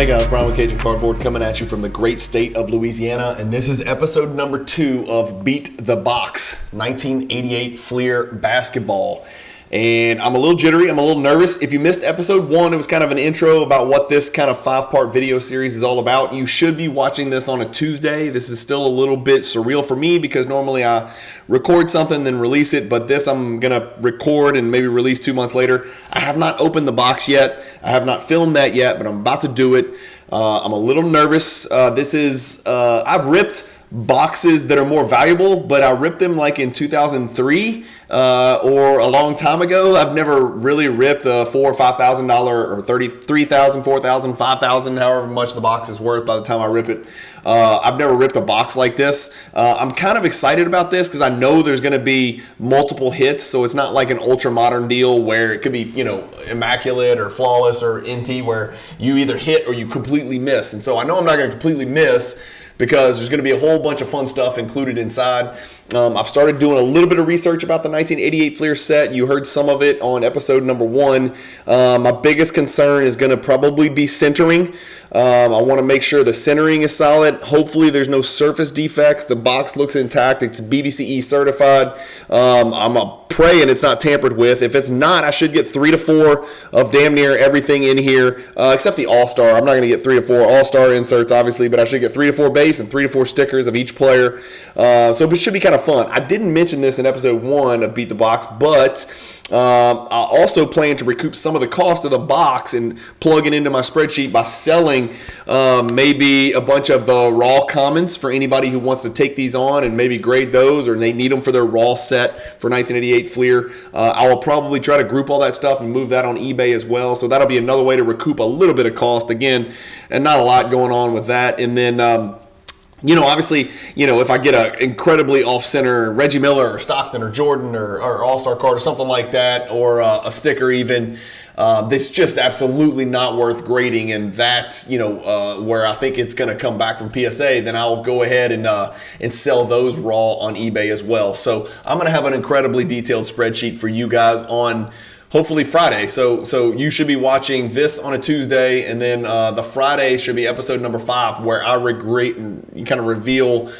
Hey guys, Brian with Cajun Cardboard coming at you from the great state of Louisiana, and this is episode number 2 of Beat the Box 1988 Fleer Basketball. And I'm a little jittery, I'm a little nervous. If you missed episode 1, it was kind of an intro about what this kind of 5-part video series is all about. You should be watching this on a Tuesday. This is still a little bit surreal for me because normally I record something then release it, but this I'm going to record and maybe release 2 months later. I have not opened the box yet. I have not filmed that yet, but I'm about to do it. I'm a little nervous. I've ripped boxes that are more valuable, but I ripped them like in 2003 or a long time ago. I've never really ripped a $4,000 or $5,000 or $33,000, $4,000, $5,000, however much the box is worth by the time I rip it. I've never ripped a box like this. I'm kind of excited about this because I know there's going to be multiple hits, so it's not like an ultra modern deal where it could be, immaculate or flawless or NT where you either hit or you completely miss. And so I know I'm not going to completely miss because there's going to be a whole bunch of fun stuff included inside. I've started doing a little bit of research about the 1988 Fleer set. You heard some of it on episode number 1. My biggest concern is going to probably be centering. I want to make sure the centering is solid. Hopefully there's no surface defects. The box looks intact. It's PWCC certified. I'm praying it's not tampered with. If it's not, I should get 3 to 4 of damn near everything in here, except the All-Star. I'm not going to get 3 to 4 All-Star inserts, obviously, but I should get 3 to 4 base and 3 to 4 stickers of each player. So it should be kind of fun. I didn't mention this in episode 1 of Beat the Box, but I also plan to recoup some of the cost of the box and plug it into my spreadsheet by selling maybe a bunch of the raw commons for anybody who wants to take these on and maybe grade those, or they need them for their raw set for 1988 Fleer. I will probably try to group all that stuff and move that on eBay as well. So that'll be another way to recoup a little bit of cost again, and not a lot going on with that. And then obviously, if I get an incredibly off-center Reggie Miller or Stockton or Jordan or All-Star card or something like that, or a sticker even, that's just absolutely not worth grading, and that, where I think it's going to come back from PSA, then I'll go ahead and sell those raw on eBay as well. So I'm going to have an incredibly detailed spreadsheet for you guys on hopefully Friday. So you should be watching this on a Tuesday, and then the Friday should be episode number 5, where I kind of reveal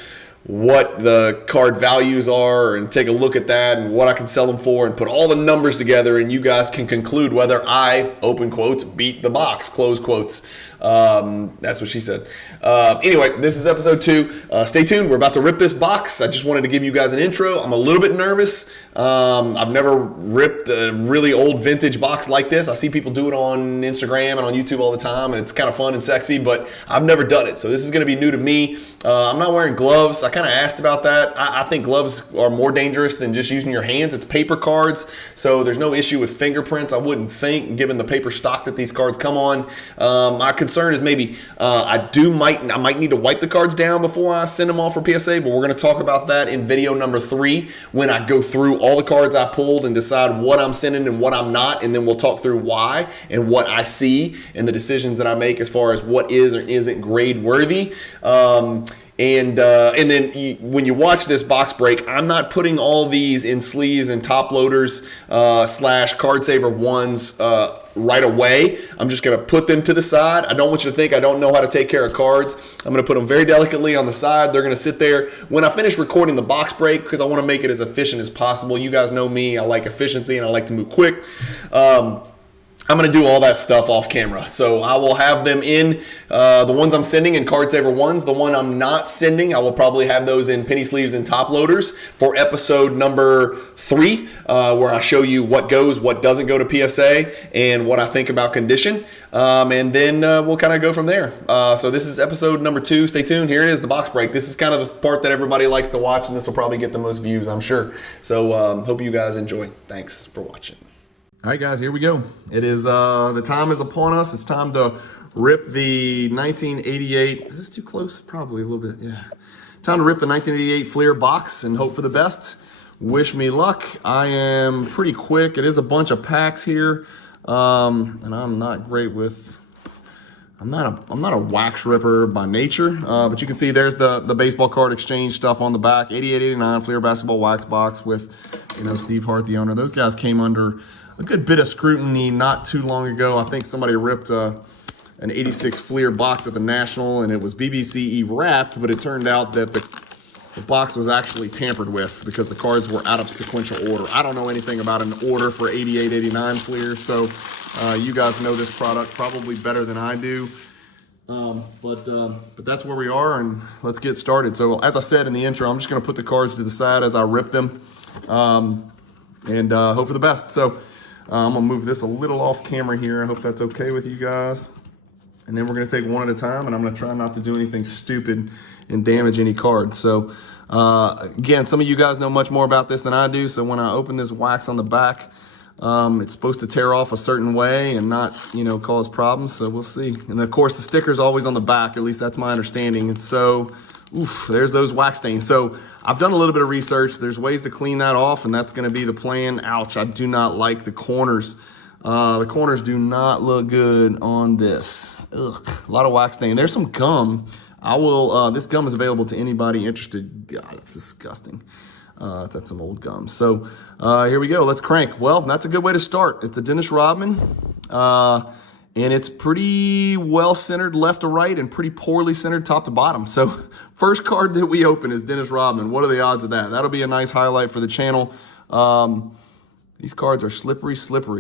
what the card values are and take a look at that and what I can sell them for and put all the numbers together, and you guys can conclude whether I, open quotes, beat the box, close quotes. That's what she said. Anyway, this is episode 2. Stay tuned. We're about to rip this box. I just wanted to give you guys an intro. I'm a little bit nervous. I've never ripped a really old vintage box like this. I see people do it on Instagram and on YouTube all the time, and it's kind of fun and sexy, but I've never done it. So this is going to be new to me. I'm not wearing gloves. I kind of asked about that. I think gloves are more dangerous than just using your hands. It's paper cards, so there's no issue with fingerprints, I wouldn't think, given the paper stock that these cards come on. My concern is maybe I might need to wipe the cards down before I send them off for PSA, but we're going to talk about that in video number 3 when I go through all the cards I pulled and decide what I'm sending and what I'm not, and then we'll talk through why and what I see and the decisions that I make as far as what is or isn't grade worthy. And then when you watch this box break, I'm not putting all these in sleeves and top loaders / card saver ones right away. I'm just going to put them to the side. I don't want you to think I don't know how to take care of cards. I'm going to put them very delicately on the side. They're going to sit there when I finish recording the box break, because I want to make it as efficient as possible. You guys know me. I like efficiency and I like to move quick. I'm going to do all that stuff off camera. So I will have them in the ones I'm sending in card saver ones. The one I'm not sending, I will probably have those in penny sleeves and top loaders for episode number 3, where I show you what goes, what doesn't go to PSA, and what I think about condition. And then we'll kind of go from there. So this is episode number 2. Stay tuned. Here it is, the box break. This is kind of the part that everybody likes to watch, and this will probably get the most views, I'm sure. So hope you guys enjoy. Thanks for watching. All right, guys, here we go. It is, the time is upon us. It's time to rip the 1988. Is this too close? Probably a little bit, yeah. Time to rip the 1988 Fleer box and hope for the best. Wish me luck. I am pretty quick. It is a bunch of packs here, and I'm not great with, I'm not a wax ripper by nature, but you can see there's the baseball card exchange stuff on the back. 88-89 Fleer basketball wax box with, Steve Hart, the owner. Those guys came under a good bit of scrutiny not too long ago. I think somebody ripped an 86 Fleer box at the National, and it was BBCE wrapped, but it turned out that the box was actually tampered with because the cards were out of sequential order. I don't know anything about an order for 88, 89 Fleer, so you guys know this product probably better than I do. But that's where we are, and let's get started. So as I said in the intro, I'm just going to put the cards to the side as I rip them, and hope for the best. So I'm going to move this a little off camera here. I hope that's okay with you guys. And then we're going to take one at a time, and I'm going to try not to do anything stupid and damage any cards. So again, some of you guys know much more about this than I do. So when I open this wax on the back, it's supposed to tear off a certain way and not, cause problems. So we'll see. And of course, the sticker's always on the back. At least that's my understanding. And so, there's those wax stains. So I've done a little bit of research. There's ways to clean that off, and that's going to be the plan. Ouch, I do not like the corners. The corners do not look good on this. Ugh, a lot of wax stain. There's some gum. This gum is available to anybody interested. God, it's disgusting. That's some old gum. So here we go. Let's crank. Well, that's a good way to start. It's a Dennis Rodman, and it's pretty well centered left to right and pretty poorly centered top to bottom. So first card that we open is Dennis Rodman. What are the odds of that? That'll be a nice highlight for the channel. These cards are slippery.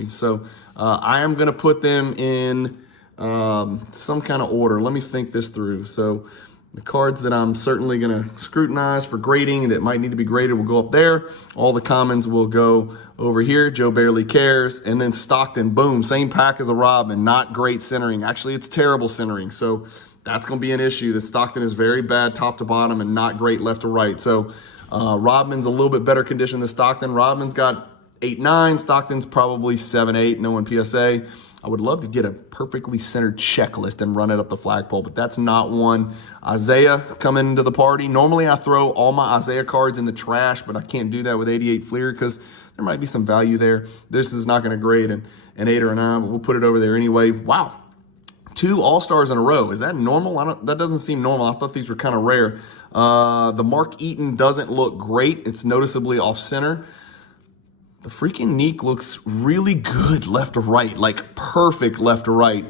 So I am going to put them in some kind of order. Let me think this through. So the cards that I'm certainly going to scrutinize for grading that might need to be graded will go up there. All the commons will go over here. Joe barely cares. And then Stockton, boom, same pack as the Rodman. Not great centering. Actually, it's terrible centering. So that's going to be an issue. The Stockton is very bad top to bottom and not great left to right. So Rodman's a little bit better condition than Stockton. Rodman's got 8-9. Stockton's probably 7-8. No one PSA. I would love to get a perfectly centered checklist and run it up the flagpole, but that's not one. Isaiah coming into the party. Normally I throw all my Isaiah cards in the trash, but I can't do that with 88 Fleer because there might be some value there. This is not going to grade an 8 or a 9, but we'll put it over there anyway. Wow. 2 All-Stars in a row. Is that normal? That doesn't seem normal. I thought these were kind of rare. The Mark Eaton doesn't look great. It's noticeably off-center. The freaking Neek looks really good left to right, like perfect left to right.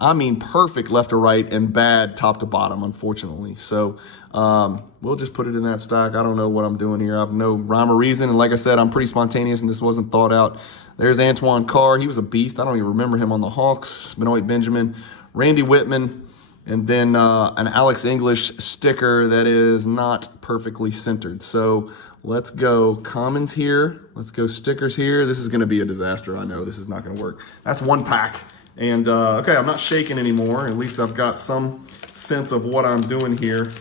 I mean perfect left to right and bad top to bottom, unfortunately. So we'll just put it in that stack. I don't know what I'm doing here. I have no rhyme or reason. And like I said, I'm pretty spontaneous and this wasn't thought out. There's Antoine Carr. He was a beast. I don't even remember him on the Hawks. Benoit Benjamin, Randy Whitman, and then an Alex English sticker that is not perfectly centered. So let's go commons here. Let's go stickers here. This is going to be a disaster. I know this is not going to work. That's one pack. And okay, I'm not shaking anymore. At least I've got some sense of what I'm doing here.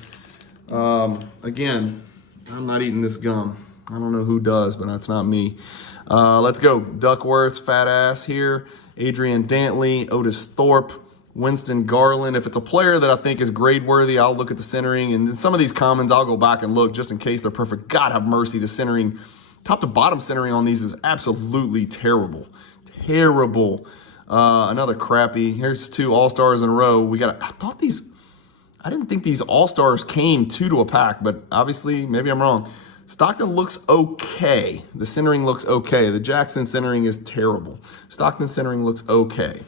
Again, I'm not eating this gum. I don't know who does, but that's not me. Let's go. Duckworth's fat ass here. Adrian Dantley, Otis Thorpe, Winston Garland. If it's a player that I think is grade worthy, I'll look at the centering. And some of these commons, I'll go back and look just in case they're perfect. God have mercy, the centering, top to bottom centering on these is absolutely terrible. Terrible. Another crappy. Here's 2 All-Stars in a row. I didn't think these All-Stars came 2 to a pack, but obviously, maybe I'm wrong. Stockton looks okay. The centering looks okay. The Jackson centering is terrible. Stockton centering looks okay.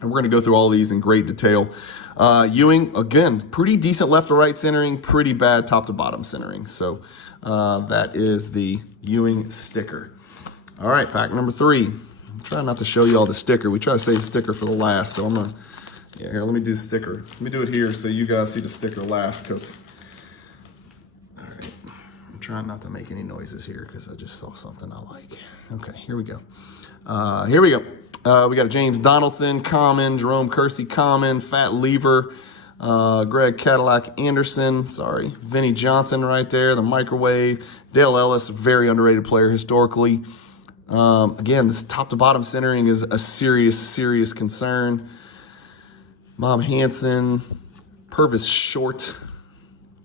And we're going to go through all these in great detail. Ewing, again, pretty decent left to right centering, pretty bad top to bottom centering. So that is the Ewing sticker. All right, pack number 3. I'm trying not to show you all the sticker. We try to save the sticker for the last. So I'm going to, here, let me do the sticker. Let me do it here so you guys see the sticker last because, all right, I'm trying not to make any noises here because I just saw something I like. Okay, here we go. Here we go. We got a James Donaldson, common, Jerome Kersey, common, Fat Lever, Greg Cadillac Anderson, Vinnie Johnson right there, the microwave, Dale Ellis, very underrated player historically. Again, this top to bottom centering is a serious concern. Bob Hansen, Purvis Short,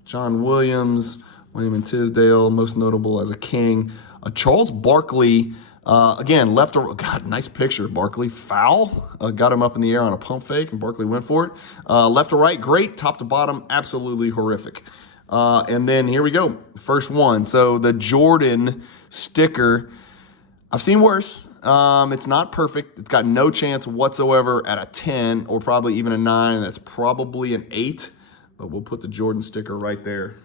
John Williams, William and Tisdale, most notable as a king. Charles Barkley, again, left or God, nice picture. Barkley foul, got him up in the air on a pump fake, and Barkley went for it. Left to right, great. Top to bottom, absolutely horrific. And then here we go, first one. So the Jordan sticker. I've seen worse. It's not perfect. It's got no chance whatsoever at a 10 or probably even a 9. That's probably an 8, but we'll put the Jordan sticker right there.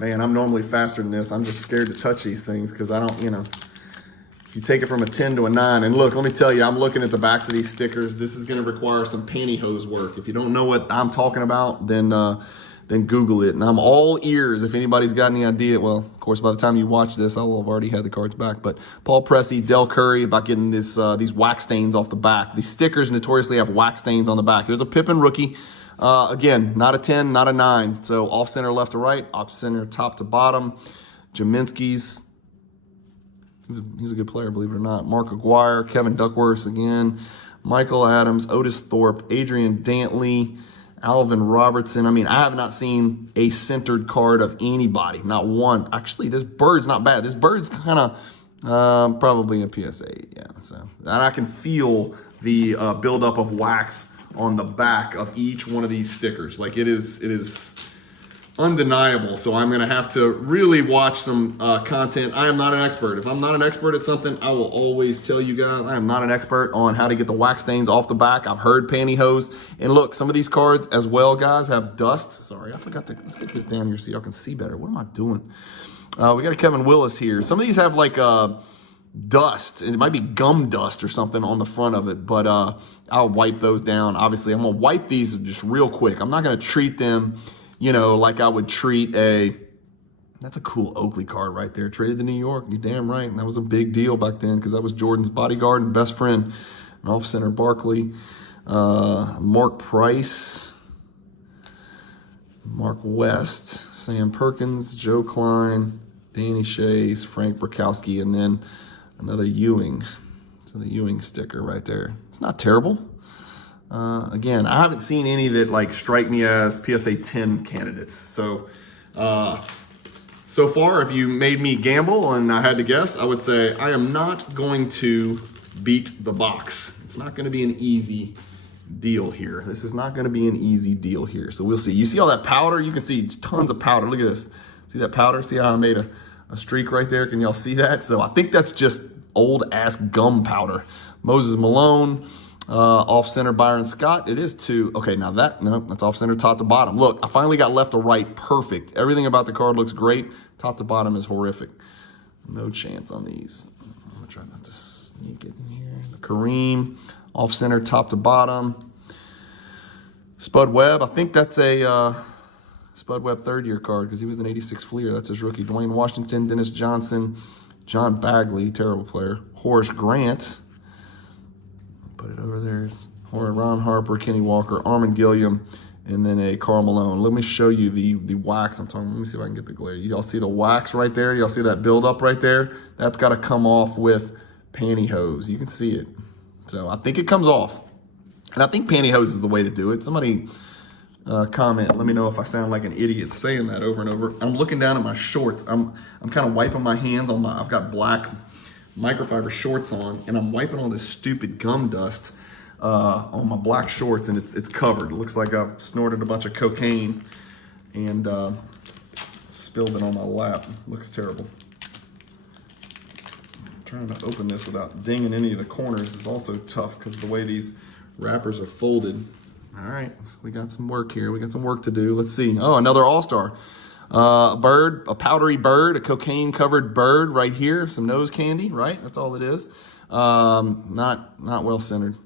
Man, I'm normally faster than this. I'm just scared to touch these things because I don't, if you take it from a 10 to a 9, and look, let me tell you, I'm looking at the backs of these stickers. This is going to require some pantyhose work. If you don't know what I'm talking about, then Google it. And I'm all ears if anybody's got any idea. Well, of course, by the time you watch this, I'll have already had the cards back. But Paul Pressey, Del Curry, about getting these wax stains off the back. These stickers notoriously have wax stains on the back. Here's a Pippen rookie. Again, not a 10, not a 9. So off center left to right, off center top to bottom. Jaminski's, he's a good player, believe it or not. Mark Aguirre, Kevin Duckworth again. Michael Adams, Otis Thorpe, Adrian Dantley, Alvin Robertson. I mean, I have not seen a centered card of anybody, not one. Actually, this bird's not bad. This bird's kind of probably a PSA, yeah. So, and I can feel the buildup of wax on the back of each one of these stickers. Like it is undeniable. So I'm gonna have to really watch some content. I am not an expert. If I'm not an expert at something, I will always tell you guys I am not an expert on how to get the wax stains off the back. I've heard pantyhose. And look, some of these cards as well, guys, have dust. Sorry, I forgot to, let's get this down here so y'all can see better. What am I doing? We got a Kevin Willis here. Some of these have like dust. It might be gum dust or something on the front of it, but I'll wipe those down. Obviously, I'm gonna wipe these just real quick. I'm not gonna treat them, like I would treat that's a cool Oakley card right there. Traded to New York, you damn right. And that was a big deal back then because that was Jordan's bodyguard and best friend. And off center Barkley, Mark Price, Mark West, Sam Perkins, Joe Klein, Danny Shays, Frank Burkowski, and then another Ewing. So the Ewing sticker right there. It's not terrible. Again, I haven't seen any that strike me as PSA 10 candidates. So, so far, if you made me gamble and I had to guess, I would say I am not going to beat the box. It's not going to be an easy deal here. This is not going to be an easy deal here. So we'll see. You see all that powder? You can see tons of powder. Look at this. See that powder? See how I made a streak right there? Can y'all see that? So I think that's just old ass gum powder. Moses Malone. Off center Byron Scott. It is 2. Okay, now that's off center top to bottom. Look, I finally got left to right perfect. Everything about the card looks great. Top to bottom is horrific. No chance on these. I'm gonna try not to sneak it in here. The Kareem, off center top to bottom. Spud Webb. I think that's a Spud Webb 3rd-year card because he was an 86 Fleer. That's his rookie. Dwayne Washington, Dennis Johnson, John Bagley, terrible player. Horace Grant. Put it over there. Ron Harper, Kenny Walker, Armin Gilliam, and then a Karl Malone. Let me show you the wax I'm talking about. Let me see if I can get the glare. Y'all see the wax right there? Y'all see that buildup right there? That's got to come off with pantyhose. You can see it. So I think it comes off. And I think pantyhose is the way to do it. Somebody comment. Let me know if I sound like an idiot saying that over and over. I'm looking down at my shorts. I'm kind of wiping my hands on I've got black microfiber shorts on, and I'm wiping all this stupid gum dust on my black shorts, and it's covered. It looks like I've snorted a bunch of cocaine and spilled it on my lap. Looks terrible. Trying to open this without dinging any of the corners is also tough because the way these wrappers are folded. All right, so we got some work here. We got some work to do. Let's see. Oh, another All-Star. A bird, a powdery bird, a cocaine-covered bird right here. Some nose candy, right? That's all it is. Not well centered.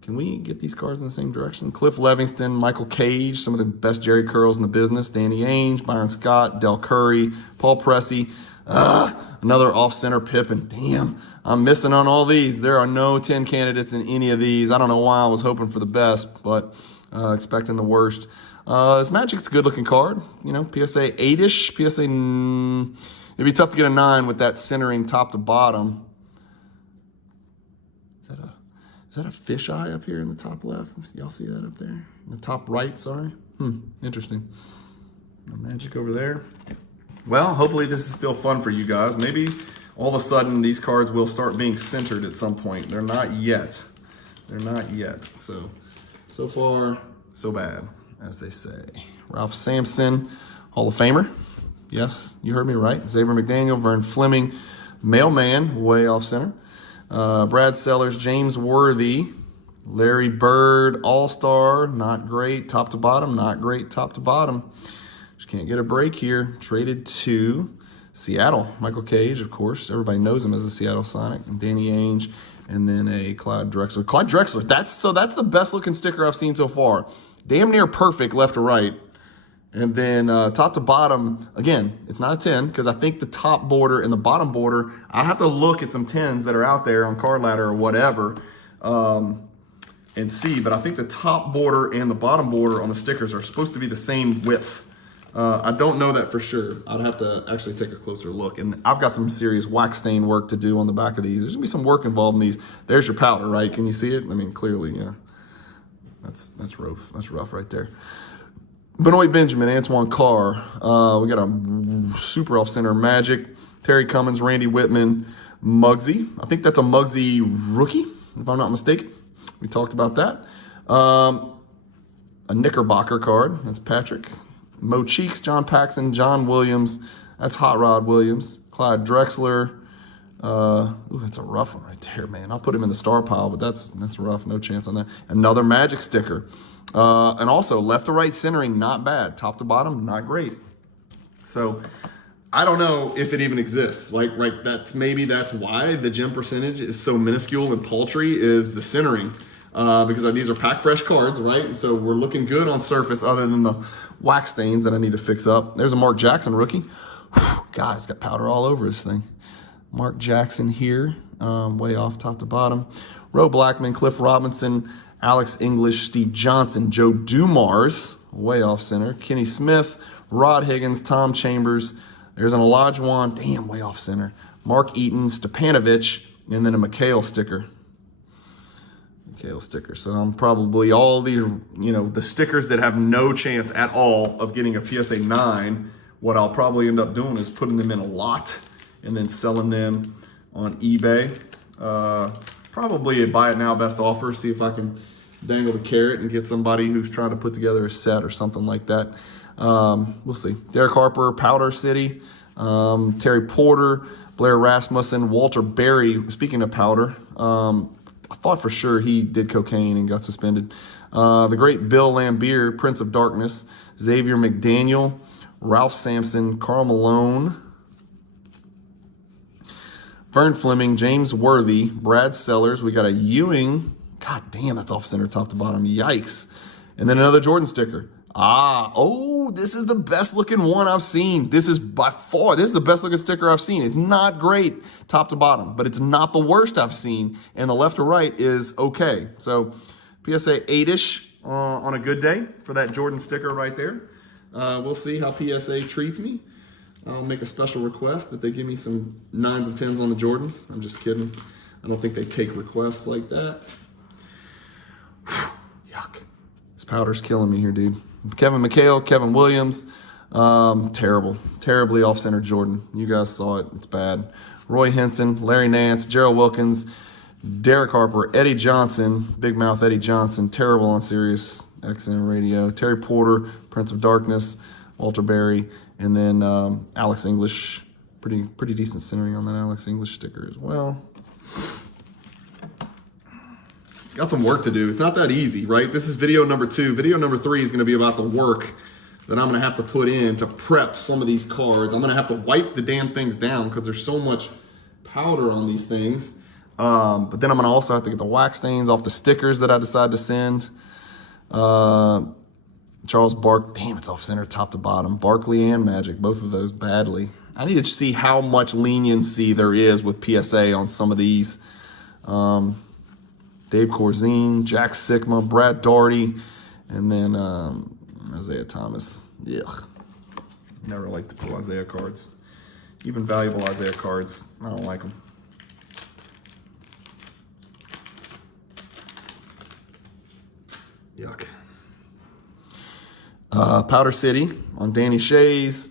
Can we get these cards in the same direction? Cliff Levingston, Michael Cage, some of the best Jerry curls in the business. Danny Ainge, Byron Scott, Del Curry, Paul Pressey. Another off-center Pippen. Damn, I'm missing on all these. There are no 10 candidates in any of these. I don't know why I was hoping for the best, but expecting the worst. This Magic's a good-looking card. PSA 8-ish. PSA, it'd be tough to get a 9 with that centering top to bottom. Is that a fisheye up here in the top left? Y'all see that up there? In the top right, sorry. Interesting. Magic over there. Well, hopefully this is still fun for you guys. Maybe all of a sudden these cards will start being centered at some point. They're not yet. They're not yet. So far, so bad, as they say. Ralph Sampson, Hall of Famer. Yes, you heard me right. Xavier McDaniel, Vern Fleming, Mailman, way off center. Brad Sellers, James Worthy, Larry Bird, All-Star, not great, top to bottom, not great, top to bottom. Just can't get a break here. Traded to Seattle. Michael Cage, of course. Everybody knows him as a Seattle Sonic. And Danny Ainge, and then a Clyde Drexler. Clyde Drexler, that's the best looking sticker I've seen so far. Damn near perfect left to right. And then top to bottom, again, it's not a 10 because I think the top border and the bottom border, I have to look at some 10s that are out there on Card Ladder or whatever and see. But I think the top border and the bottom border on the stickers are supposed to be the same width. I don't know that for sure. I'd have to actually take a closer look. And I've got some serious wax stain work to do on the back of these. There's going to be some work involved in these. There's your powder, right? Can you see it? I mean, clearly, yeah. That's rough. That's rough right there. Benoit Benjamin, Antoine Carr. We got a super off-center Magic. Terry Cummins, Randy Whitman, Muggsy. I think that's a Muggsy rookie, if I'm not mistaken. We talked about that. A Knickerbocker card. That's Patrick. Mo Cheeks, John Paxson, John Williams. That's Hot Rod Williams. Clyde Drexler. Ooh, that's a rough one right there, man. I'll put him in the star pile, but that's rough. No chance on that. Another Magic sticker. And also left to right centering, not bad. Top to bottom, not great. So I don't know if it even exists. Right, that's why the gem percentage is so minuscule and paltry is the centering. Because these are pack fresh cards, right? And so we're looking good on surface other than the wax stains that I need to fix up. There's a Mark Jackson rookie. Whew, God, it's got powder all over this thing. Mark Jackson here, way off top to bottom. Ro Blackman, Cliff Robinson, Alex English, Steve Johnson, Joe Dumars, way off center. Kenny Smith, Rod Higgins, Tom Chambers. There's an Olajuwon, damn, way off center. Mark Eaton, Stepanovic, and then a McHale sticker. McHale sticker. So I'm probably all these, the stickers that have no chance at all of getting a PSA 9, what I'll probably end up doing is putting them in a lot and then selling them on eBay. Probably a buy it now best offer. See if I can dangle the carrot and get somebody who's trying to put together a set or something like that. We'll see. Derek Harper, Powder City, Terry Porter, Blair Rasmussen, Walter Berry. Speaking of powder, I thought for sure he did cocaine and got suspended. The great Bill Lambier, Prince of Darkness, Xavier McDaniel, Ralph Sampson, Karl Malone, Vern Fleming, James Worthy, Brad Sellers. We got a Ewing. God damn, that's off center, top to bottom. Yikes. And then another Jordan sticker. This is the best looking one I've seen. This is by far, this is the best looking sticker I've seen. It's not great top to bottom, but it's not the worst I've seen. And the left to right is okay. So PSA 8-ish on a good day for that Jordan sticker right there. We'll see how PSA treats me. I'll make a special request that they give me some 9s and 10s on the Jordans. I'm just kidding. I don't think they take requests like that. Yuck. This powder's killing me here, dude. Kevin McHale, Kevin Williams. Terribly off-center Jordan. You guys saw it. It's bad. Roy Henson, Larry Nance, Gerald Wilkins, Derek Harper, Eddie Johnson, Big Mouth Eddie Johnson, terrible on Sirius XM Radio. Terry Porter, Prince of Darkness, Walter Berry, and then Alex English. Pretty decent centering on that Alex English sticker as well. Got some work to do. It's not that easy, right? This is video number 2. Video number 3 is going to be about the work that I'm going to have to put in to prep some of these cards. I'm going to have to wipe the damn things down because there's so much powder on these things. But then I'm going to also have to get the wax stains off the stickers that I decide to send. Charles damn, it's off center, top to bottom. Barkley and Magic, both of those badly. I need to see how much leniency there is with PSA on some of these. Dave Corzine, Jack Sikma, Brad Daugherty, and then Isaiah Thomas. Ugh. Never like to pull Isaiah cards. Even valuable Isaiah cards, I don't like them. Yuck. Powder City on Danny Shays,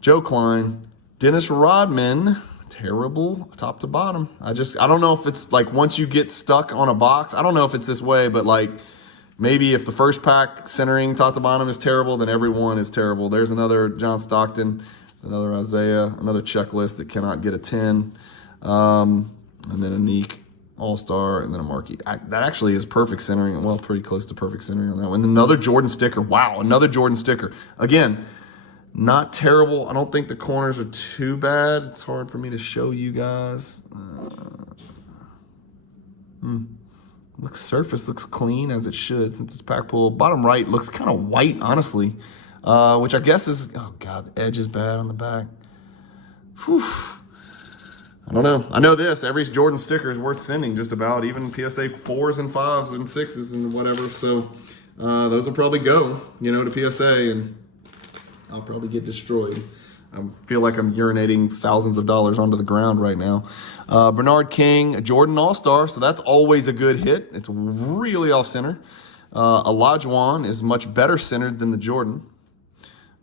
Joe Klein, Dennis Rodman. Terrible top to bottom. I don't know if it's like once you get stuck on a box, I don't know if it's this way, but like maybe if the first pack centering top to bottom is terrible, then everyone is terrible. There's another John Stockton, another Isaiah, another checklist that cannot get a 10. And then a Neek All-Star, and then a Marquee. That actually is perfect centering. Well, pretty close to perfect centering on that one. Another Jordan sticker. Wow, another Jordan sticker. Again, not terrible. I don't think the corners are too bad. It's hard for me to show you guys. Surface looks clean as it should since it's pack pull. Bottom right looks kind of white, honestly, which I guess is, oh God, the edge is bad on the back. Whew. I don't know. I know this. Every Jordan sticker is worth sending just about, even PSA 4s and 5s and 6s and whatever. So those will probably go, to PSA, and I'll probably get destroyed. I feel like I'm urinating thousands of dollars onto the ground right now. Bernard King, a Jordan All-Star, so that's always a good hit. It's really off-center. Olajuwon is much better centered than the Jordan.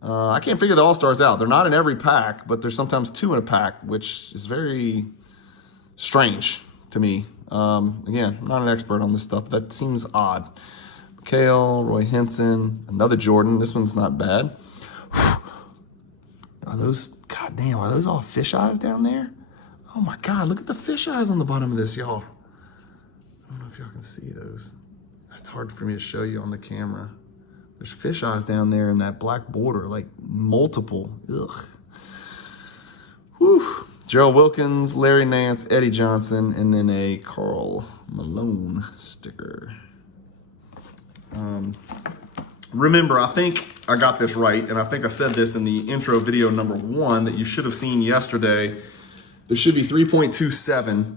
I can't figure the All-Stars out. They're not in every pack, but there's sometimes 2 in a pack, which is very strange to me. Again, I'm not an expert on this stuff, but that seems odd. Kale, Roy Henson, another Jordan. This one's not bad. Are those, goddamn, are those all fish eyes down there? Oh my God, look at the fish eyes on the bottom of this, y'all. I don't know if y'all can see those. It's hard for me to show you on the camera. There's fish eyes down there in that black border, like multiple. Ugh. Whew. Gerald Wilkins, Larry Nance, Eddie Johnson, and then a Karl Malone sticker. Remember, I think I got this right, and I think I said this in the intro video number 1 that you should have seen yesterday. There should be 3.27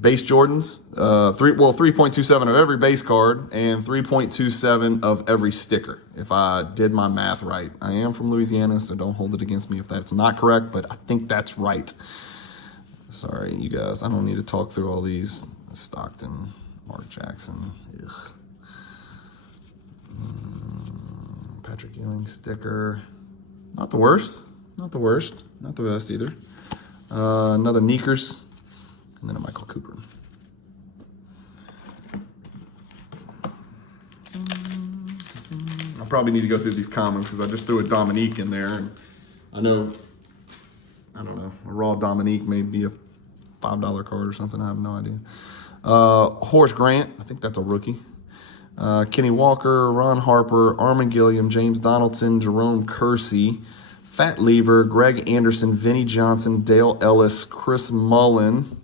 base Jordans, 3.27 of every base card, and 3.27 of every sticker, if I did my math right. I am from Louisiana, so don't hold it against me if that's not correct, but I think that's right. Sorry, you guys, I don't need to talk through all these. Stockton, Mark Jackson, ugh. Patrick Ewing sticker. Not the worst. Not the worst. Not the best either. Another Neekers. And then a Michael Cooper. I probably need to go through these commons because I just threw a Dominique in there. And I don't know. A raw Dominique may be a $5 card or something. I have no idea. Horace Grant. I think that's a rookie. Kenny Walker, Ron Harper, Armin Gilliam, James Donaldson, Jerome Kersey, Fat Lever, Greg Anderson, Vinnie Johnson, Dale Ellis, Chris Mullen.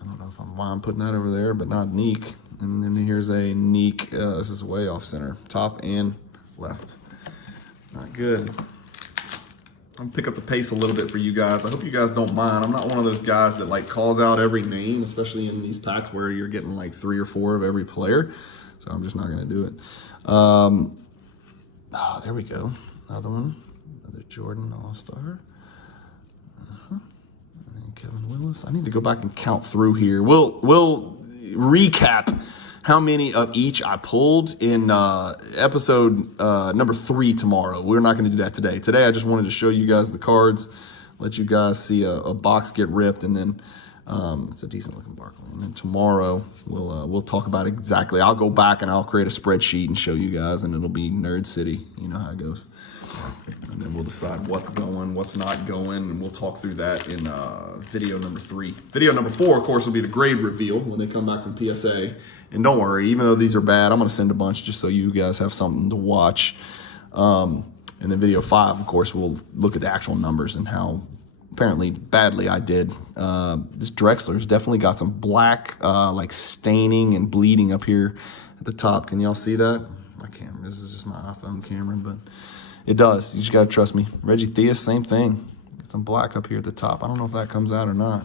I don't know why I'm putting that over there, but not Neek. And then here's a Neek. This is way off center, top and left. Not good. I'm gonna pick up the pace a little bit for you guys. I hope you guys don't mind. I'm not one of those guys that like calls out every name, especially in these packs where you're getting like 3 or 4 of every player. So I'm just not going to do it. There we go. Another one. Another Jordan All-Star. And then Kevin Willis. I need to go back and count through here. We'll recap how many of each I pulled in episode number 3 tomorrow. We're not going to do that today. Today I just wanted to show you guys the cards, let you guys see a box get ripped, and then it's a decent looking Barkley. And then tomorrow we'll talk about exactly. I'll go back and I'll create a spreadsheet and show you guys, and it'll be Nerd City. You know how it goes. And then we'll decide what's going, what's not going, and we'll talk through that in video number 3. Video number 4, of course, will be the grade reveal when they come back from PSA. And don't worry, even though these are bad, I'm going to send a bunch just so you guys have something to watch. And then video 5, of course, we'll look at the actual numbers and how apparently badly I did. This Drexler's definitely got some black, like staining and bleeding up here at the top. Can y'all see that? My camera. This is just my iPhone camera, but it does. You just got to trust me. Reggie Theus, same thing. Got some black up here at the top. I don't know if that comes out or not.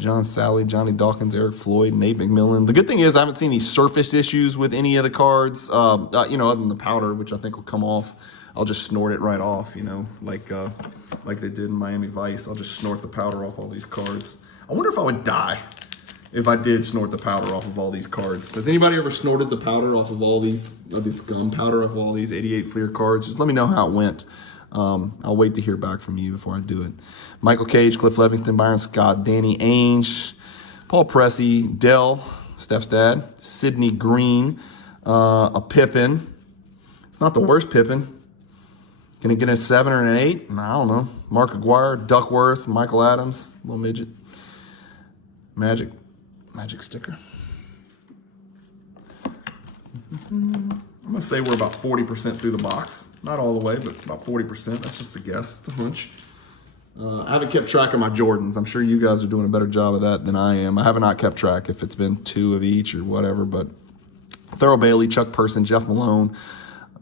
John Sally, Johnny Dawkins, Eric Floyd, Nate McMillan. The good thing is I haven't seen any surface issues with any of the cards, other than the powder, which I think will come off. I'll just snort it right off, like they did in Miami Vice. I'll just snort the powder off all these cards. I wonder if I would die if I did snort the powder off of all these cards. Has anybody ever snorted the powder off of all these gum powder off of all these 88 Fleer cards? Just let me know how it went. I'll wait to hear back from you before I do it. Michael Cage, Cliff Levingston, Byron Scott, Danny Ainge, Paul Pressey, Dell, Steph's dad, Sidney Green, a Pippen. It's not the worst Pippen. Can it get a 7 or an 8? I don't know. Mark Aguirre, Duckworth, Michael Adams, little midget. Magic sticker. I'm going to say we're about 40% through the box. Not all the way, but about 40%. That's just a guess. It's a hunch. I haven't kept track of my Jordans. I'm sure you guys are doing a better job of that than I am. I have not kept track if it's been 2 of each or whatever, but Thurl Bailey, Chuck Person, Jeff Malone.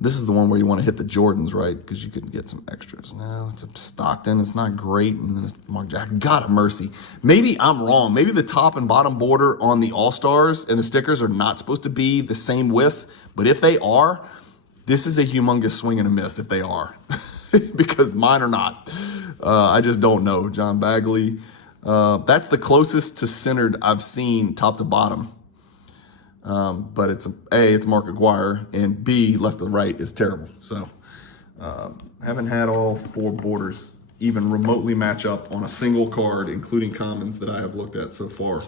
This is the one where you want to hit the Jordans, right? Because you could get some extras. No, it's a Stockton. It's not great. And then it's Mark Jackson. God have mercy. Maybe I'm wrong. Maybe the top and bottom border on the All-Stars and the stickers are not supposed to be the same width. But if they are, this is a humongous swing and a miss if they are. Because mine are not. I just don't know. John Bagley. That's the closest to centered I've seen top to bottom. But it's it's Mark Aguirre, and B, left to right is terrible. So haven't had all 4 borders even remotely match up on a single card, including commons that I have looked at so far.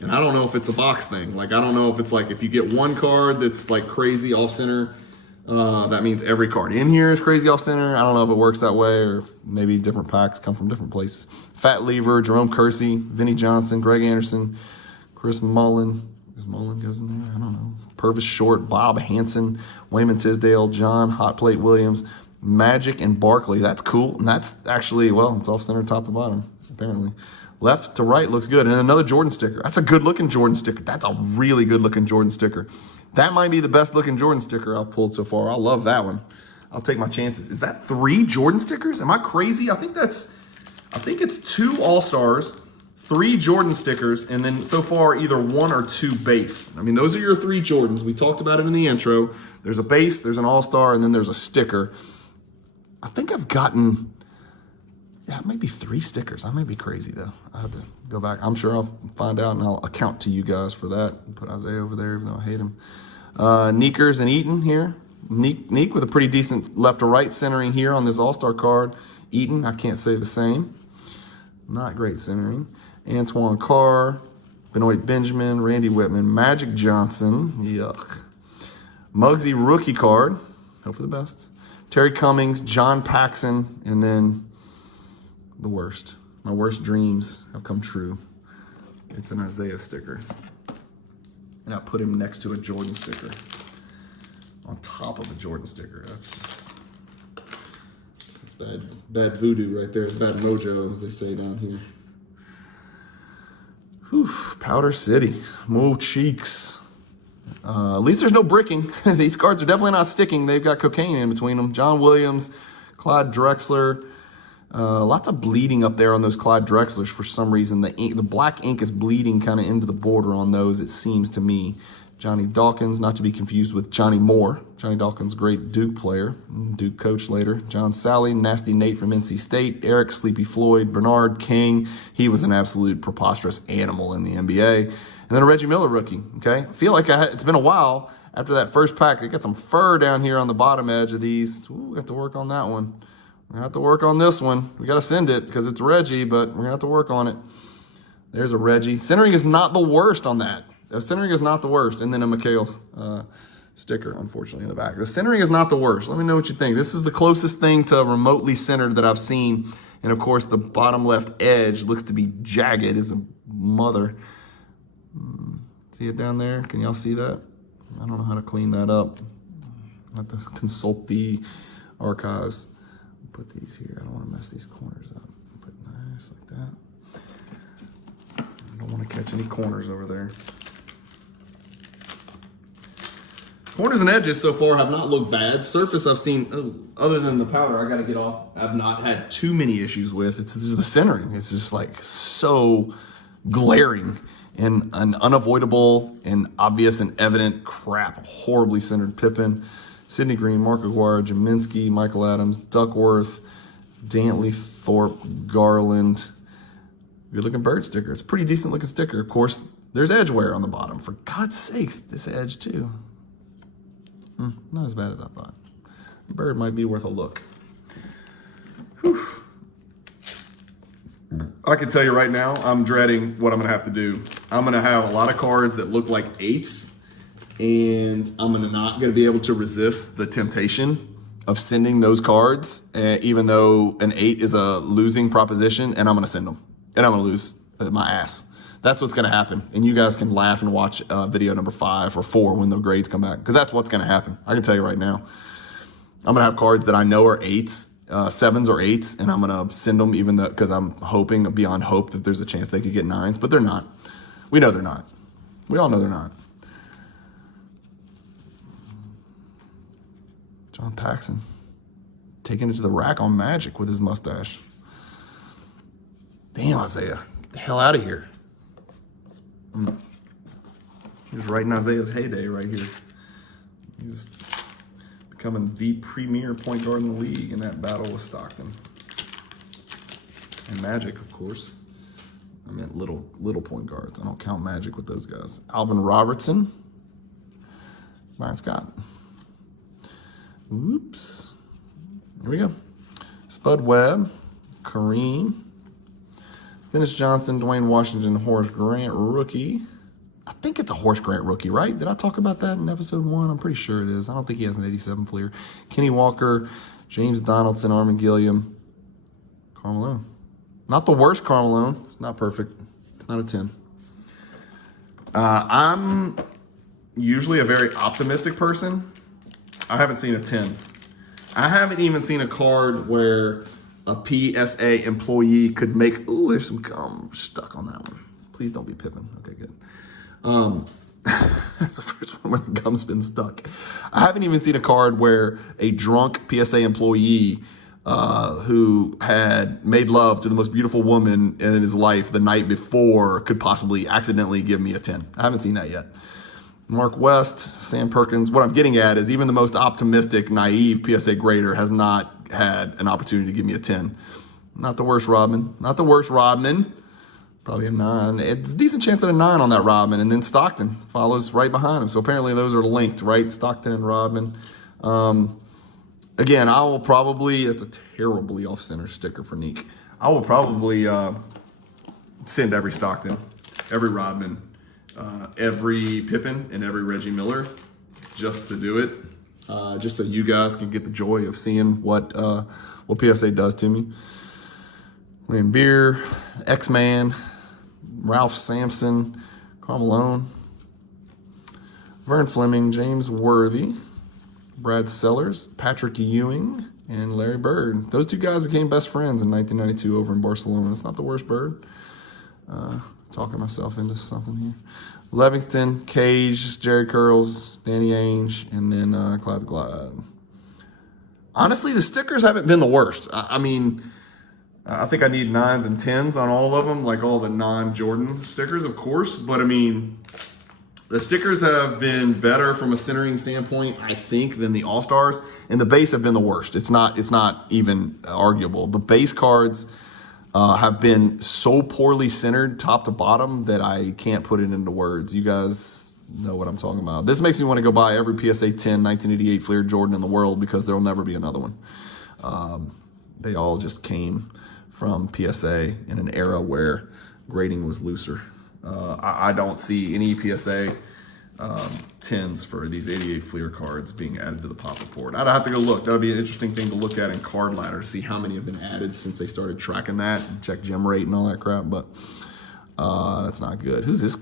And I don't know if it's a box thing. Like, I don't know if it's like if you get one card that's like crazy off center, that means every card in here is crazy off center. I don't know if it works that way or if maybe different packs come from different places. Fat Lever, Jerome Kersey, Vinnie Johnson, Greg Anderson, Chris Mullen. Is Mullen goes in there? I don't know. Purvis Short, Bob Hansen, Wayman Tisdale, John Hot Plate Williams, Magic, and Barkley. That's cool. And that's actually, well, it's off center top to bottom, apparently. Left to right looks good. And another Jordan sticker. That's a good-looking Jordan sticker. That's a really good-looking Jordan sticker. That might be the best-looking Jordan sticker I've pulled so far. I love that one. I'll take my chances. Is that 3 Jordan stickers? Am I crazy? I think it's 2 All-Stars, 3 Jordan stickers, and then so far either 1 or 2 base. I mean, those are your 3 Jordans. We talked about it in the intro. There's a base, there's an All-Star, and then there's a sticker. I think I've gotten, it might be 3 stickers. I may be crazy, though. I have to go back. I'm sure I'll find out, and I'll account to you guys for that. Put Isaiah over there, even though I hate him. Neekers and Eaton here. Neek with a pretty decent left to right centering here on this All-Star card. Eaton, I can't say the same. Not great centering. Antoine Carr, Benoit Benjamin, Randy Whitman, Magic Johnson, yuck. Muggsy rookie card, hope for the best. Terry Cummings, John Paxson, and then the worst. My worst dreams have come true. It's an Isaiah sticker. And I put him next to a Jordan sticker. On top of a Jordan sticker. That's bad voodoo right there. It's bad mojo, as they say down here. Whew, Powder City, Mo Cheeks. At least there's no bricking. These cards are definitely not sticking. They've got cocaine in between them. John Williams, Clyde Drexler. Lots of bleeding up there on those Clyde Drexlers for some reason. The black ink is bleeding kind of into the border on those, it seems to me. Johnny Dawkins, not to be confused with Johnny Moore. Johnny Dawkins, great Duke player, Duke coach later. John Sally, Nasty Nate from NC State. Eric Sleepy Floyd, Bernard King. He was an absolute preposterous animal in the NBA. And then a Reggie Miller rookie, okay? I feel like it's been a while after that first pack. They got some fur down here on the bottom edge of these. Ooh, we have to work on that one. We're going to have to work on this one. We got to send it because it's Reggie, but we're going to have to work on it. There's a Reggie. Centering is not the worst on that. The centering is not the worst. And then a McHale sticker, unfortunately, in the back. The centering is not the worst. Let me know what you think. This is the closest thing to remotely centered that I've seen. And, of course, the bottom left edge looks to be jagged as a mother. See it down there? Can y'all see that? I don't know how to clean that up. I'll have to consult the archives. Put these here. I don't want to mess these corners up. Put it nice like that. I don't want to catch any corners over there. Corners and edges so far have not looked bad. Surface I've seen, other than the powder I got to get off, I've not had too many issues with. It's the centering. It's just like so glaring and unavoidable and obvious and evident crap. Horribly centered Pippen. Sidney Green, Mark Aguirre, Jaminski, Michael Adams, Duckworth, Dantley, Thorpe, Garland. Good looking bird sticker. It's a pretty decent looking sticker. Of course, there's edge wear on the bottom. For God's sakes, this edge too. Not as bad as I thought. The bird might be worth a look. Whew. I can tell you right now, I'm dreading what I'm going to have to do. I'm going to have a lot of cards that look like 8s, and I'm not going to be able to resist the temptation of sending those cards, even though an 8 is a losing proposition, and I'm going to send them. And I'm going to lose my ass. That's what's going to happen. And you guys can laugh and watch video number 5 or 4 when the grades come back, because that's what's going to happen. I can tell you right now. I'm going to have cards that I know are 8s, 7s or 8s, and I'm going to send them even though, because I'm hoping beyond hope that there's a chance they could get 9s, but they're not. We know they're not. We all know they're not. John Paxson taking it to the rack on Magic with his mustache. Damn, Isaiah. Get the hell out of here. He was right in Isaiah's heyday right here. He was becoming the premier point guard in the league in that battle with Stockton. And Magic, of course. I meant little point guards. I don't count Magic with those guys. Alvin Robertson. Byron Scott. Oops. Here we go. Spud Webb. Kareem. Dennis Johnson, Dwayne Washington, Horace Grant, rookie. I think it's a Horace Grant rookie, right? Did I talk about that in episode 1? I'm pretty sure it is. I don't think he has an 87 Fleer. Kenny Walker, James Donaldson, Armin Gilliam, Karl Malone. Not the worst Karl Malone. It's not perfect. It's not a 10. I'm usually a very optimistic person. I haven't seen a 10. I haven't even seen a card where a PSA employee could make... Ooh, there's some gum stuck on that one. Please don't be Pippin. Okay, good. That's the first one where the gum's been stuck. I haven't even seen a card where a drunk PSA employee who had made love to the most beautiful woman in his life the night before could possibly accidentally give me a 10. I haven't seen that yet. Mark West, Sam Perkins. What I'm getting at is even the most optimistic, naive PSA grader has not had an opportunity to give me a 10. Not the worst Rodman. Not the worst Rodman. Probably a 9. It's a decent chance at a 9 on that Rodman. And then Stockton follows right behind him. So apparently those are linked, right? Stockton and Rodman. Again, I will probably... It's a terribly off-center sticker for Neek. I will probably send every Stockton, every Rodman, every Pippen, and every Reggie Miller just to do it. Just so you guys can get the joy of seeing what PSA does to me. Liam Beer, X-Man, Ralph Sampson, Karl Malone, Vern Fleming, James Worthy, Brad Sellers, Patrick Ewing, and Larry Bird. Those 2 guys became best friends in 1992 over in Barcelona. It's not the worst Bird. Talking myself into something here. Livingston, Cage, Jerry Curls, Danny Ainge, and then Clyde the Glide. Honestly, the stickers haven't been the worst. I mean, I think I need 9s and 10s on all of them, like all the non-Jordan stickers, of course. But, I mean, the stickers have been better from a centering standpoint, I think, than the All-Stars. And the base have been the worst. It's not even arguable. The base cards... have been so poorly centered top to bottom that I can't put it into words. You guys know what I'm talking about. This makes me want to go buy every PSA 10 1988 Fleer Jordan in the world because there'll never be another one. They all just came from PSA in an era where grading was looser. I don't see any PSA 10s for these 88 Fleer cards being added to the pop report. I'd have to go look. That would be an interesting thing to look at in Card Ladder to see how many have been added since they started tracking that and check gem rate and all that crap. But that's not good. Who's this?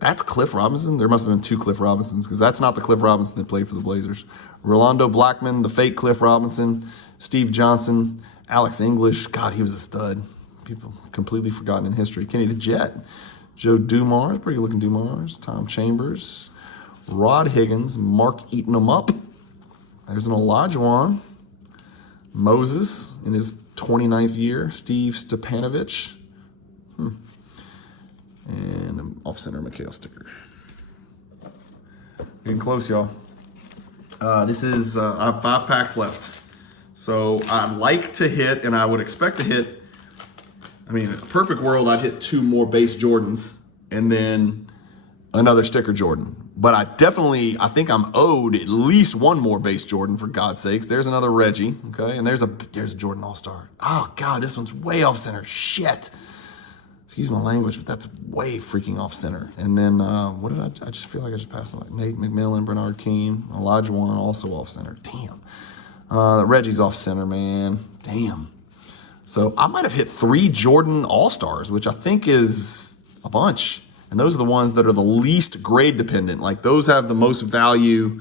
That's Cliff Robinson? There must have been 2 Cliff Robinsons because that's not the Cliff Robinson that played for the Blazers. Rolando Blackman, the fake Cliff Robinson, Steve Johnson, Alex English. God, he was a stud. People completely forgotten in history. Kenny the Jet, Joe Dumars, pretty good looking Dumars, Tom Chambers, Rod Higgins, Mark eating them up. There's an Olajuwon. Moses in his 29th year. Steve Stepanovich. And an off-center Mikhail sticker. Getting close, y'all. This is, I have 5 packs left. So I'd like to hit, and I would expect to hit, I mean, in a perfect world, I'd hit 2 more base Jordans and then another sticker Jordan. But I think I'm owed at least 1 more base Jordan, for God's sakes. There's another Reggie, okay? And there's a Jordan All-Star. Oh, God, this one's way off-center. Shit. Excuse my language, but that's way freaking off-center. And then, what did I just feel like I just passed on. Nate McMillan, Bernard King, Olajuwon, also off-center. Damn. Reggie's off-center, man. Damn. So I might have hit 3 Jordan All-Stars, which I think is a bunch. And those are the ones that are the least grade dependent. Like those have the most value,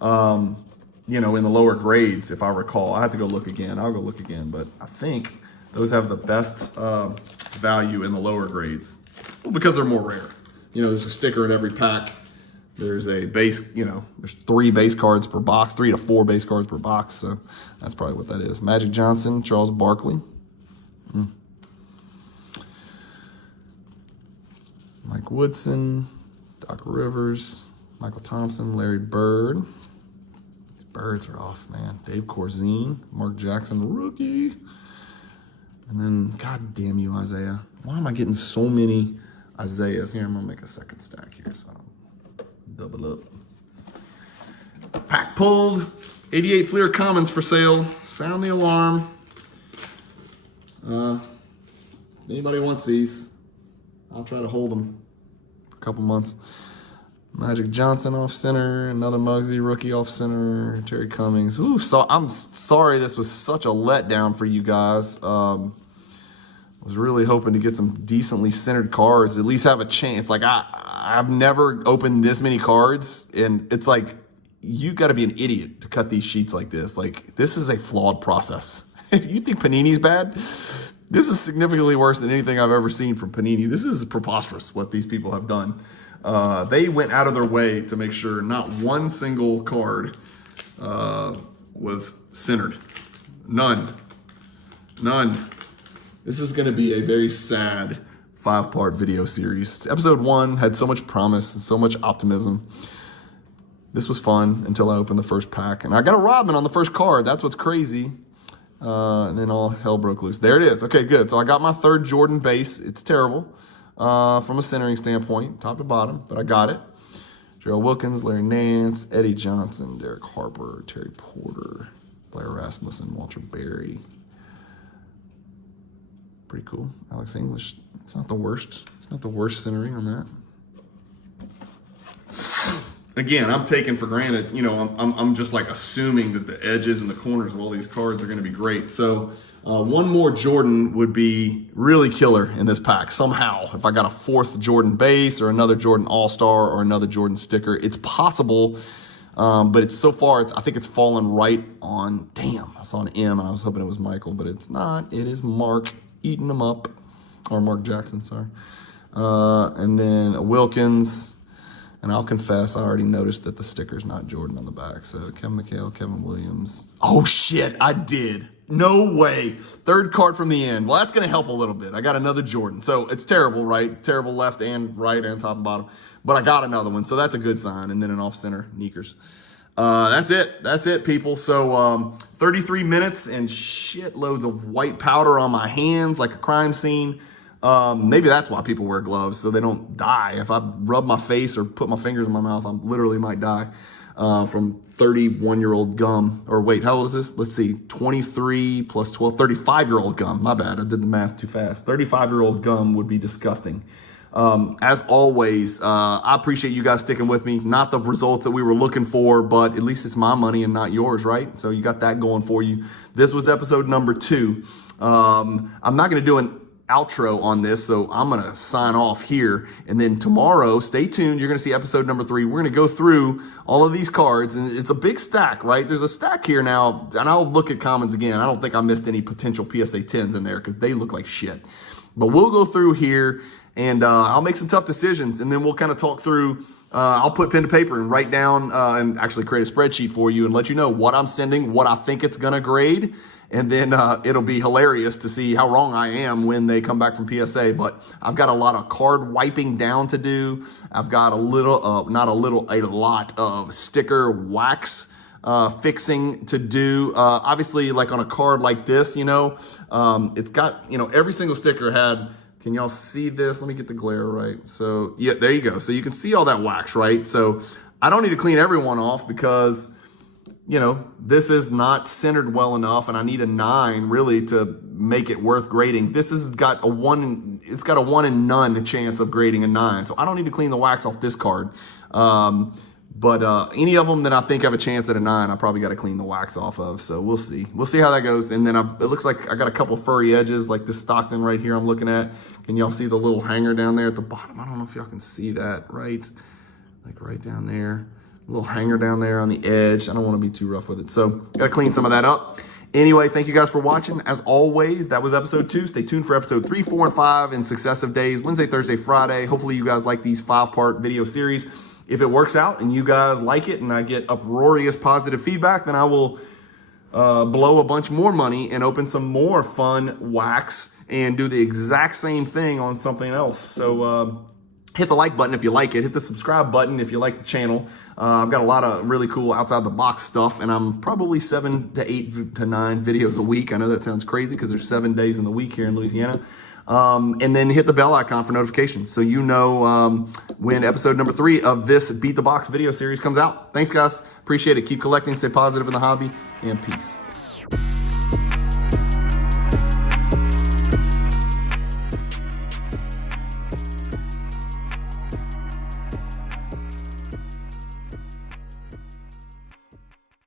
you know, in the lower grades, if I recall. I have to go look again. I'll go look again. But I think those have the best value in the lower grades. Well, because they're more rare. You know, there's a sticker in every pack. There's a base, you know, there's 3 base cards per box, 3 to 4 base cards per box. So that's probably what that is. Magic Johnson, Charles Barkley. Mike Woodson, Doc Rivers, Michael Thompson, Larry Bird. These birds are off, man. Dave Corzine, Mark Jackson, rookie. And then, God damn you, Isaiah. Why am I getting so many Isaiahs? Here, I'm going to make a second stack here, so I'll double up. Pack pulled. 88 Fleer Commons for sale. Sound the alarm. Anybody wants these, I'll try to hold them for a couple months. Magic Johnson off center, another Muggsy rookie off center, Terry Cummings. Ooh, so I'm sorry this was such a letdown for you guys. Was really hoping to get some decently centered cards, at least have a chance. Like I've never opened this many cards, and it's like you got to be an idiot to cut these sheets like this. Like this is a flawed process. If you think Panini's bad, this is significantly worse than anything I've ever seen from Panini. This is preposterous what these people have done. They went out of their way to make sure not one single card was centered. None. This is going to be a very sad 5-part video series. Episode 1 had so much promise and so much optimism. This was fun until I opened the first pack. And I got a Rodman on the first card. That's what's crazy. And then all hell broke loose. There it is. Okay, good. So I got my 3rd Jordan base. It's terrible from a centering standpoint, top to bottom, but I got it. Gerald Wilkins, Larry Nance, Eddie Johnson, Derek Harper, Terry Porter, Blair Rasmussen, Walter Berry. Pretty cool. Alex English. It's not the worst. It's not the worst centering on that. Again, I'm taking for granted, you know, I'm just like assuming that the edges and the corners of all these cards are going to be great. So one more Jordan would be really killer in this pack somehow. If I got a 4th Jordan base or another Jordan All-Star or another Jordan sticker, it's possible. But it's so far, I think it's fallen right on, damn, I saw an M and I was hoping it was Michael, but it's not. It is Mark eating them up, or Mark Jackson, sorry. And then a Wilkins. And I'll confess, I already noticed that the sticker's not Jordan on the back. So Kevin McHale, Kevin Williams. Oh, shit, I did. No way. 3rd card from the end. Well, that's going to help a little bit. I got another Jordan. So it's terrible, right? Terrible left and right and top and bottom. But I got another one, so that's a good sign. And then an off-center, Neekers. That's it. That's it, people. So 33 minutes and shitloads of white powder on my hands like a crime scene. Maybe that's why people wear gloves, so they don't die. If I rub my face or put my fingers in my mouth, I literally might die from 31-year-old gum. Or wait, how old is this? Let's see, 23 plus 12, 35-year-old gum. My bad, I did the math too fast. 35-year-old gum would be disgusting. As always, I appreciate you guys sticking with me. Not the results that we were looking for, but at least it's my money and not yours, right? So you got that going for you. This was episode number 2. I'm not going to do an outro on this, so I'm going to sign off here. And then tomorrow, stay tuned. You're going to see episode number 3. We're going to go through all of these cards, and it's a big stack, right? There's a stack here now, and I'll look at commons again. I don't think I missed any potential PSA 10s in there because they look like shit. But we'll go through here, and I'll make some tough decisions, and then we'll kind of talk through. I'll put pen to paper and write down and actually create a spreadsheet for you and let you know what I'm sending, what I think it's going to grade. And then it'll be hilarious to see how wrong I am when they come back from PSA. But I've got a lot of card wiping down to do. I've got a lot of sticker wax fixing to do. Obviously, like on a card like this, you know, it's got, you know, every single sticker had, can y'all see this? Let me get the glare right. So yeah, there you go. So you can see all that wax, right? So I don't need to clean everyone off because, you know, this is not centered well enough, and I need a 9 really to make it worth grading. This has got a 1. It's got a 1 in none chance of grading a 9, so I don't need to clean the wax off this card. But any of them that I think have a chance at a 9, I probably got to clean the wax off of. So we'll see. We'll see how that goes. And then it looks like I got a couple furry edges, like this Stockton right here I'm looking at. Can y'all see the little hanger down there at the bottom? I don't know if y'all can see that, right? Like right down there. A little hanger down there on the edge. I don't want to be too rough with it. So got to clean some of that up. Anyway, thank you guys for watching. As always, that was episode 2. Stay tuned for episode 3, 4, and 5 in successive days, Wednesday, Thursday, Friday. Hopefully you guys like these 5-part video series. If it works out and you guys like it and I get uproarious positive feedback, then I will blow a bunch more money and open some more fun wax and do the exact same thing on something else. So hit the like button if you like it. Hit the subscribe button if you like the channel. I've got a lot of really cool outside the box stuff, and I'm probably 7 to 8 to 9 videos a week. I know that sounds crazy because there's 7 days in the week here in Louisiana. And then hit the bell icon for notifications so you know when episode number 3 of this Beat the Box video series comes out. Thanks, guys. Appreciate it. Keep collecting, stay positive in the hobby, and peace.